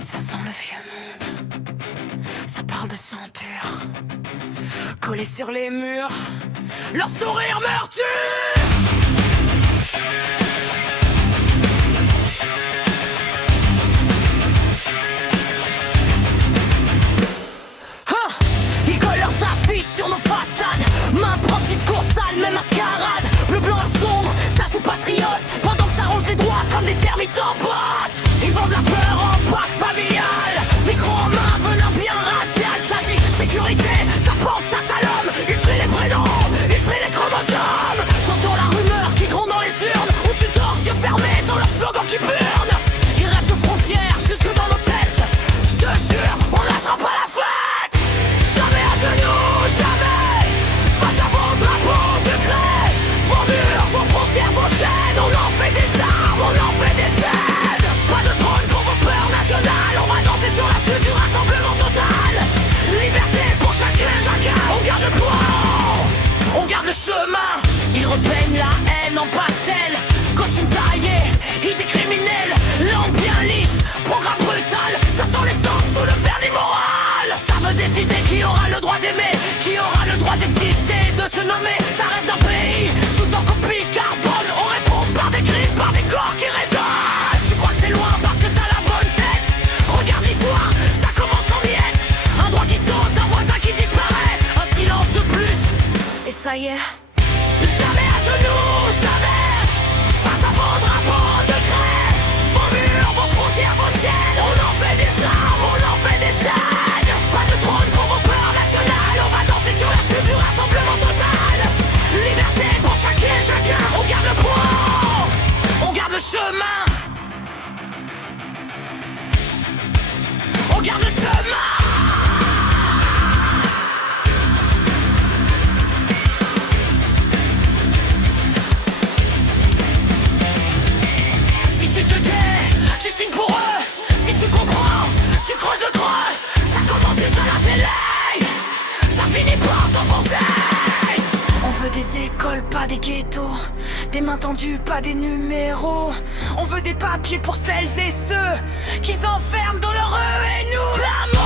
Ça sent le vieux monde, ça parle de sang pur, collé sur les murs, leur sourire meurt tue. Ils collent leurs affiches sur nos façades, main propre, discours sale, même mascarade. Bleu, blanc, sombre, ça joue patriote, pendant que ça ronge les doigts comme des termites en boîte. Ils vendent la peur en pack familial, micro en main, venin bien radial. Ça dit sécurité, ça pense chasse à l'homme. Ils trient les prénoms, ils trient les chromosomes. T'entends la rumeur qui gronde dans les urnes, où tu dors, yeux fermés, dans leur slogan qui burne. Ils rêvent de frontières jusque dans nos têtes. J'te jure, on lâchera pas la fête. Jamais à genoux, jamais face à vos drapeaux de craie. Vos murs, vos frontières, vos chaînes. On en fait des armes, on en fait des scènes. Pas de trône pour vos peurs nationales. On va danser sur la chute du rassemblement total. Liberté pour chacun. On garde le poids, on garde le chemin. Ils repeignent la haine en pastel, costume taillé, idées criminelles, langue bien lisse, programme brutal. Ça sent l'essence sous le vernis moral. Ça veut décider qui aura le droit d'aimer, qui aura le droit d'exister, de se nommer. Ça rêve d'un pays tout en copie carbone. On répond par des cris, par des corps qui résonnent. Tu crois que c'est loin parce que t'as la bonne tête. Regarde l'histoire, ça commence en miettes. Un droit qui saute, un voisin qui disparaît, un silence de plus, et ça y est. Jamais à genoux, jamais face à vos drapeaux de craie. Vos murs, vos frontières, vos chaînes. On en fait des armes, on en fait des scènes. Pas de trône pour vos peurs nationales. On va danser sur la chute du rassemblement total. Liberté pour chacun. On garde le poids, on garde le chemin. On garde le chemin. Si tu te tais, tu signes pour eux. Si tu comprends, tu creuses le creux. Ça commence juste à la télé, ça finit par t'enfoncer. On veut des écoles, pas des ghettos. Des mains tendues, pas des numéros. On veut des papiers pour celles et ceux qui s'enferment dans leur rue et nous la